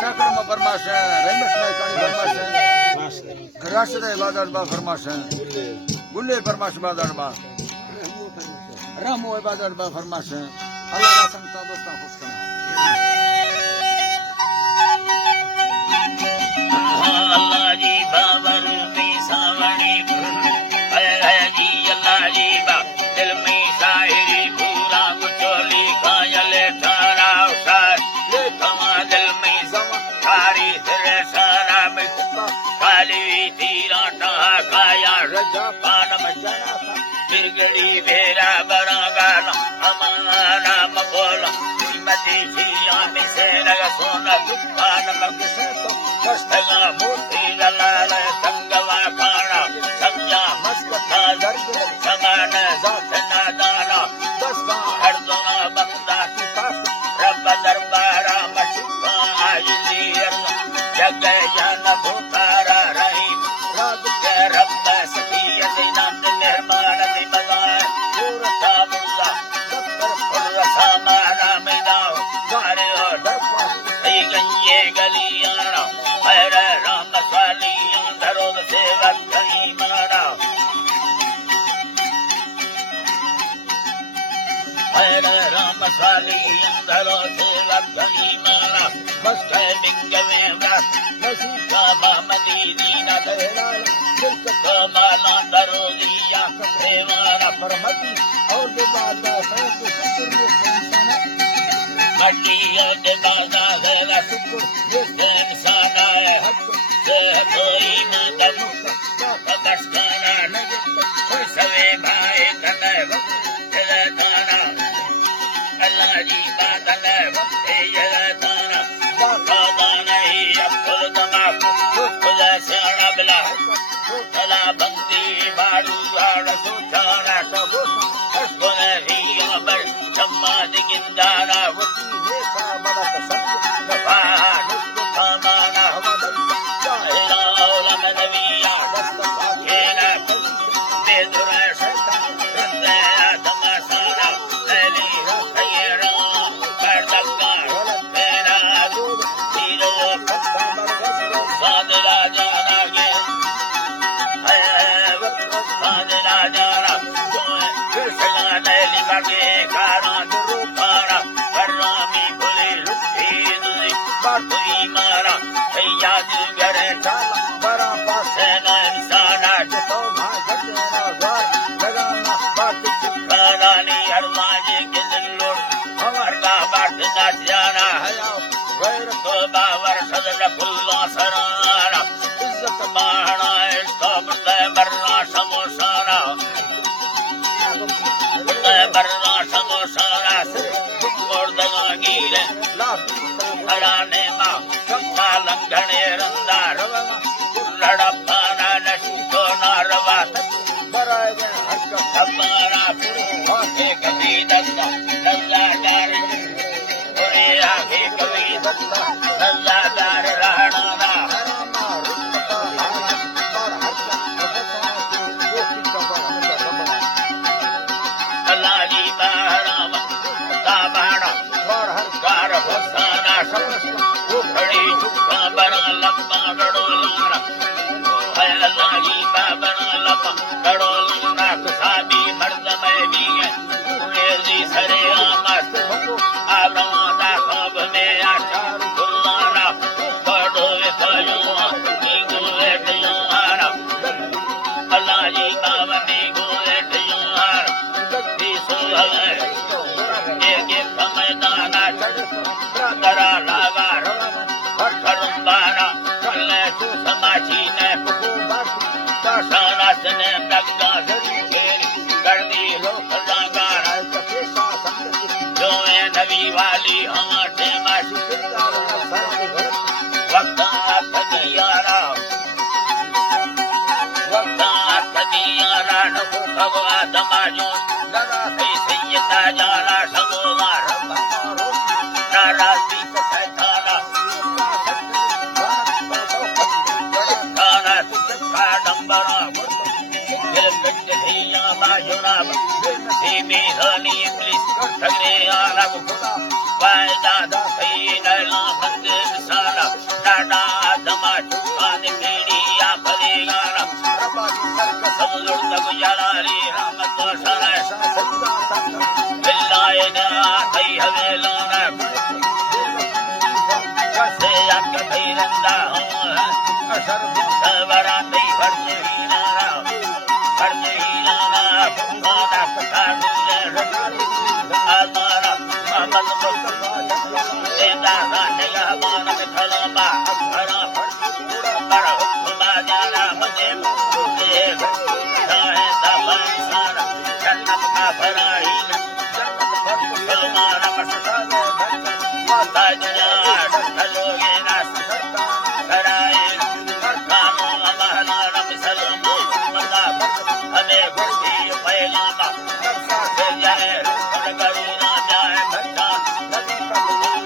સાકરમાં ફરમાશે, રમેશભાઈ કાણી ફરમાશે, રાષ્ટ્રદાય બાદરબા ફરમાશે, ગુલ્લે ફરમાશે બાદરબા, રામો બાદરબા ફરમાશે. અલ્લાહ સંતા દોસ્તા ખુશ કરે. अल्लाह जी बाबर में सावणी है जी अल्लाह जी बा दिल में शायरी पूरा कुचोली कायल थारा उसार ले कमा दिल में जमा थारी तेरे सारा में खाली तीरा टहा खाया रजा पान मचना बिगड़ी बेरा बड़ा गाना हमारा मकोला मती सिया में से लगा सोना दुकान मकसे तो दस्तगा मोती लाल संगवा खाना समझा मस्त था दर्द समान जात ना दाना दस्ता हर दोना बंदा की पास रब दरबारा मशुका आईली जग जान भूतारा रही राज के रब सखियत नात निर्माण दी बजाय पूरता मुल्ला दफ्तर फुल सामाना मैदान गारे और डरपा गई गलियाना हरे राम साली धरो सेवक धनी मारा हरे राम साली धरो सेवक धनी मारा बस बिंग में व्रत नसी का मामदी ना दहराल दिल का माला धरो लिया सेवाना परमति और बाता है तो मटी बाजा है शुक्र ये इंसान है हक से कोई ना दम दस्ताना नहीं सवे भाई कने ये दाना अल्लाह जी बादल ये दाना बाबा नहीं अब्दुल तमाक खुद से अबला तला बंदी बाड़ू आड़ सुठाना सब असबने ही अबर चम्मा दिगिंदारा मारा याद करे बड़ा पास इंसाना जो लगाना बात चिपकानी हर माजे के दिन लोड हमार का बात ना जाना है गैर तो बावर सदर फुल्ला सराना इज्जत माना सब बरना समोसाना बरना समोसाना और दगागी रे हराने माँ गंगा लंघने रंदार लड़पाना नशो नारवा बराए हक हमारा आगे कभी दस्ता नल्ला डार पूरे आगे कभी दस्ता नल्ला डार रहना अल्लाह जी बाराम ताबाना और हर कार होसाना खड़ी झुका बना लंबा गड़ो लाना अल्लाह जी बना लंबा गड़ो लाना साबी मर्द में भी है जी सरे आमत आलमादा खब में आचार गुलाना बड़ो कयुआ की गुए दियाना अल्लाह जी बावनी गुए दियाना दक्ति सोहले ये मैदाना करा लागा Karambana, Kalesu Samachi, Dasana Sene, Bagda, Gardi, Lokazangana, Joe, Navi Valley, Amate, Mashi, Vakta Tadiyara, Vakta Tadiyara, Nukava, Damajon, Nara, Sayeta, Jara, Samomar, Nara, Vita Saitana. Sara मुजुर्द गुजारी रहमत सराय बिल्लाए ना थई हवेलों ने से अक थई रंदा हो सवरा थई फर्ज ही नारा भूंगा दा कथा दूजे आमारा मोहम्मद मुस्तफा सेदा रानिया मानक थलाबा भरा पर हुक्मा जाना मुझे मुझे चाहे दबाई सारा जन्नत का फराही जन्नत पर मुसलमान मसला माता जना ढलो